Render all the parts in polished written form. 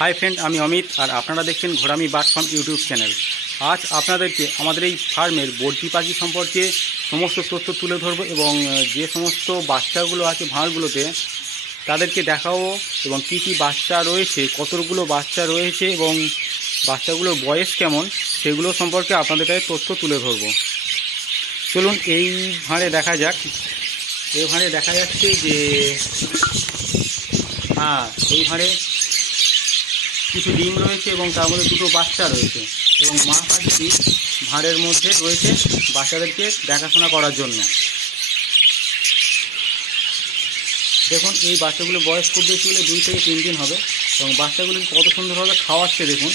High friend आमी अमित और आपनारा देखছেন ঘোরামি বার্ড ফার্ম यूट्यूब चैनल। आज আপনাদেরকে আমাদের এই ফার্মের বর্গি পাখি সম্পর্কে সমস্ত তথ্য তুলে ধরব এবং যে সমস্ত বাচ্চাগুলো আছে ভাঁড়গুলোতে তাদেরকে দেখাবো এবং কী কী বাচ্চা রয়েছে, কতগুলো বাচ্চা রয়েছে এবং বাচ্চাগুলোর বয়স কেমন সেগুলো সম্পর্কে আপনাদের কাছে তথ্য তুলে ধরব। চলুন এই ভাঁড়ে দেখা যাক। এই ভাঁড়ে দেখা যাচ্ছে যে এই ভাঁড়ে কিছু ডিম রয়েছে এবং তার মধ্যে দুটো বাচ্চা রয়েছে এবং মা পাখিটি ভাঁড়ের মধ্যে রয়েছে বাচ্চাদেরকে দেখাশোনা করার জন্য। দেখুন এই বাচ্চাগুলোর বয়স খুব বেশি হলে 2 থেকে 3 দিন হবে এবং বাচ্চাগুলোকে কত সুন্দরভাবে খাওয়াচ্ছে দেখুন।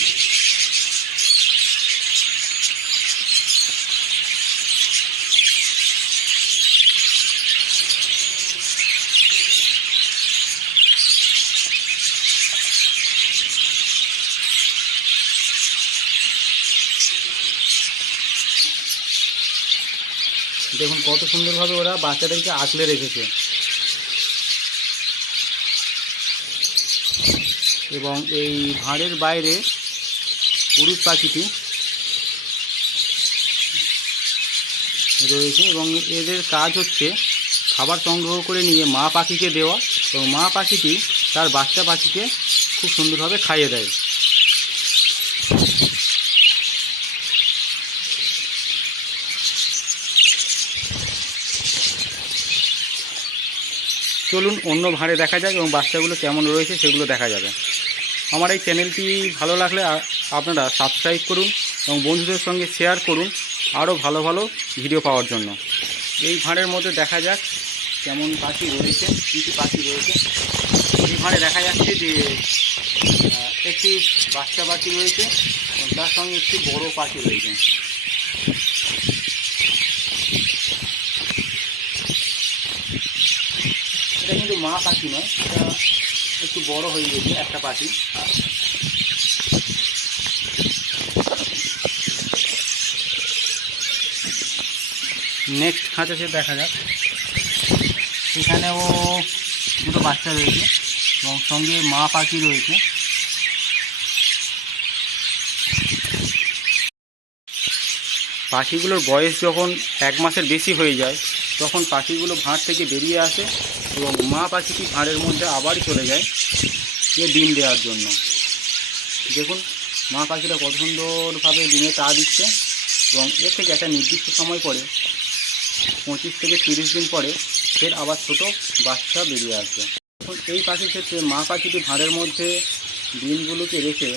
দেখুন কত সুন্দরভাবে ওরা বাচ্চাদেরকে আঁকলে রেখেছে এবং এই ভাঁড়ের বাইরে পুরুষ পাখিটি রয়েছে এবং এদের কাজ হচ্ছে খাবার সংগ্রহ করে নিয়ে মা পাখিকে দেওয়া এবং মা পাখিটি তার বাচ্চা পাখিকে খুব সুন্দরভাবে খাইয়ে দেয়। চলুন অন্য ভাঁড়ে দেখা যাক এবং বাচ্চাগুলো কেমন রয়েছে সেগুলো দেখা যাবে। আমার এই চ্যানেলটি ভালো লাগলে আপনারা সাবস্ক্রাইব করুন এবং বন্ধুদের সঙ্গে শেয়ার করুন আরও ভালো ভালো ভিডিও পাওয়ার জন্য। এই ভাঁড়ের মধ্যে দেখা যাক কেমন পাখি রয়েছে, কী কী পাখি রয়েছে। এই ভাঁড়ে দেখা যাচ্ছে যে একটি বাচ্চা পাখি রয়েছে এবং তার সঙ্গে একটি বড় পাখি রয়েছে। এটা কিন্তু মা পাখি নয়, এটা একটু বড় হয়ে গেছে একটা পাখি। নেক্সট খাঁচাতে দেখা যাক, এখানেও দুটো বাচ্চা রয়েছে এবং সঙ্গে মা পাখি রয়েছে। পাখিগুলোর বয়স যখন 1 মাসের বেশি হয়ে যায় তখন পাখিগুলো ভাঁড় থেকে বেরিয়ে আসে এবং মা পাখিটি ভাঁড়ের মধ্যে আবার চলে যায় ডিম দেওয়ার জন্য। দেখুন মা পাখিটা কত সুন্দরভাবে ডিমে তা দিচ্ছে এবং এর থেকে একটা নির্দিষ্ট সময় পরে 25 থেকে 30 দিন পরে ফের আবার ছোট বাচ্চা বেরিয়ে আসবে। এখন এই পাখির ক্ষেত্রে মা পাখিটি ভাঁড়ের মধ্যে ডিমগুলোকে রেখে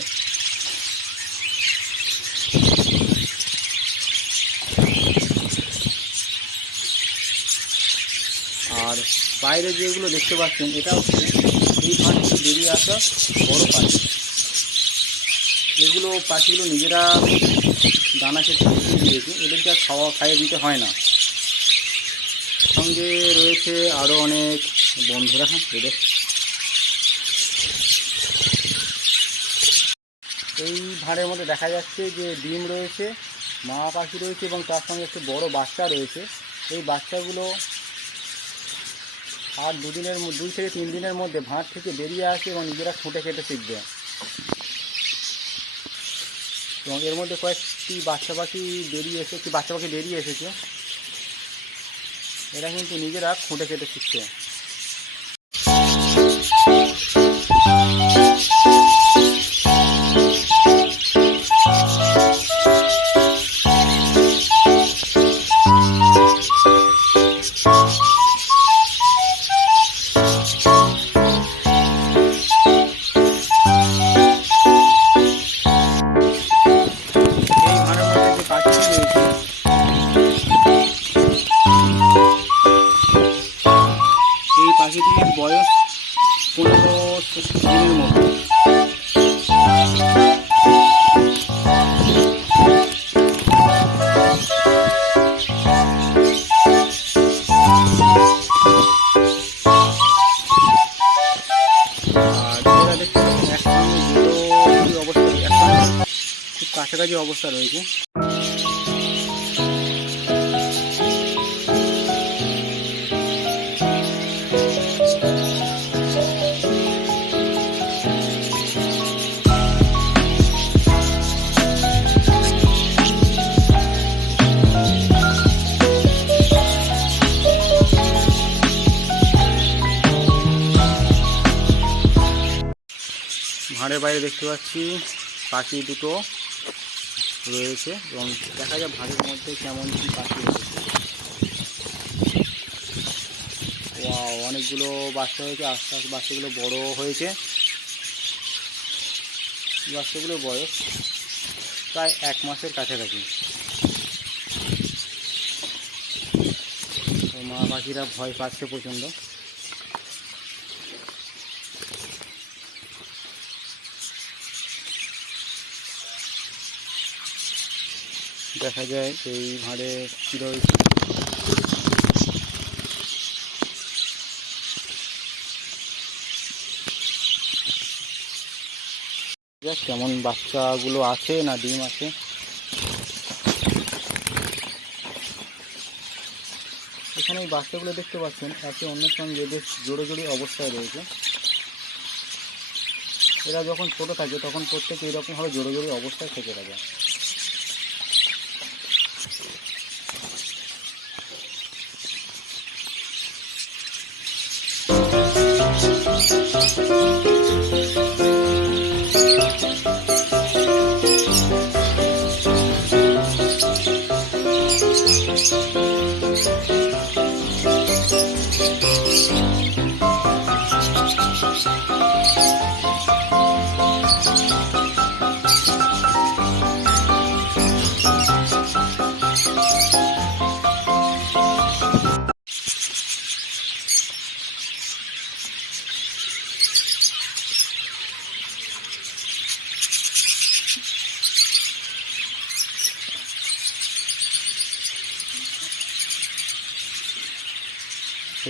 আর বাইরে যেগুলো দেখতে পাচ্ছেন এটা হচ্ছে এই ভাঁড় থেকে বেরিয়ে আসা বড় পাখি। এগুলো পাখিগুলো নিজেরা দানা খেতে দিয়েছে, এদেরকে আর খাইয়ে দিতে হয় না। সঙ্গে রয়েছে আরও অনেক বন্ধুরা এদের। এই ভাঁড়ের মধ্যে দেখা যাচ্ছে যে ডিম রয়েছে, মা পাখি রয়েছে এবং তার সঙ্গে একটু বড় বাচ্চা রয়েছে। এই বাচ্চাগুলো আর 2 থেকে 3 দিনের মধ্যে ভাঁড় থেকে বেরিয়ে আসে এবং নিজেরা খুঁটে খেতে শিখবে এবং এর মধ্যে কয়েকটি বাচ্চা পাখি বেরিয়ে এসেছে, এরা কিন্তু নিজেরা খুঁটে খেতে শিখছে। এই পাখিটির বয়স 15 দিনের মতো। আর এরা দেখতে পাচ্ছেন একসঙ্গে দুটো অবস্থা, একসঙ্গে খুব কাছাকাছি অবস্থা রয়েছে। ভাঁড়ের বাইরে দেখতে পাচ্ছি পাখি দুটো রয়েছে এবং দেখা যায় ভাঁড়ের মধ্যে কেমন কী পাখি রয়েছে। ওয়াও, অনেকগুলো বাচ্চা হয়েছে, আস্তে আস্তে বাচ্চাগুলো বড় হয়েছে। বাচ্চাগুলোর বয়স প্রায় 1 মাসের কাছাকাছি। তো মা পাখিরা ভয় পাচ্ছে প্রচণ্ড। দেখা যায় এই ভাঁড়ে কী রয়েছে। কেমন বাচ্চাগুলো আছে না ডিম আছে। এখানে এই বাচ্চাগুলো দেখতে পাচ্ছেন একে অন্যের সঙ্গে বেশ জোরে জোরে অবস্থায় রয়েছে। এরা যখন ছোটো থাকে তখন প্রত্যেকে এরকমভাবে জোরে জোরে অবস্থায় থেকে থাকে।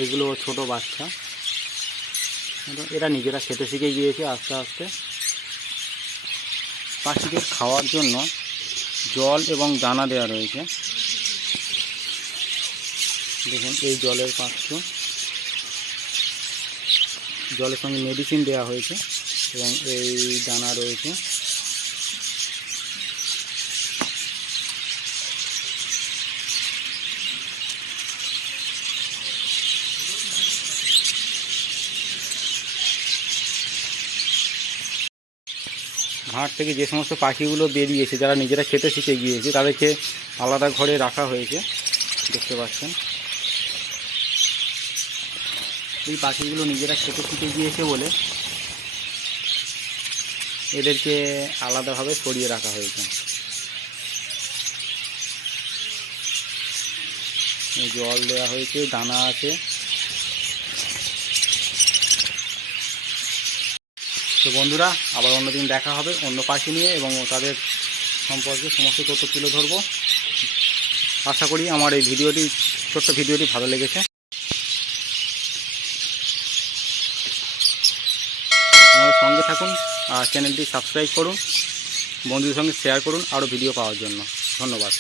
এইগুলো ছোট বাচ্চা, এরা নিজেরা খেতে শিখে গিয়েছে আস্তে আস্তে। পাখিদের খাওয়ার জন্য জল এবং দানা দেওয়া রয়েছে। দেখুন এই জলের পাত্র, জলের সঙ্গে মেডিসিন দেওয়া হয়েছে এবং এই দানা রয়েছে। ভাঁড় থেকে যে সমস্ত পাখিগুলো বেরিয়েছে, যারা নিজেরা খেতে শিখে গিয়েছে, তাদেরকে আলাদা ঘরে রাখা হয়েছে। দেখতে পাচ্ছেন এই পাখিগুলো নিজেরা খেতে শিখে গিয়েছে বলে এদেরকে আলাদাভাবে সরিয়ে রাখা হয়েছে। জল দেওয়া হয়েছে, দানা আছে। তো বন্ধুরা, আবার অন্যদিন দেখা হবে অন্য পাখি নিয়ে এবং তাদের সম্পর্কে সমস্ত তথ্য তুলে ধরবো। আশা করি আমার এই ছোট্ট ভিডিওটি ভালো লেগেছে। আমাদের সঙ্গে থাকুন আর চ্যানেলটি সাবস্ক্রাইব করুন, বন্ধুদের সঙ্গে শেয়ার করুন আরও ভিডিও পাওয়ার জন্য। ধন্যবাদ।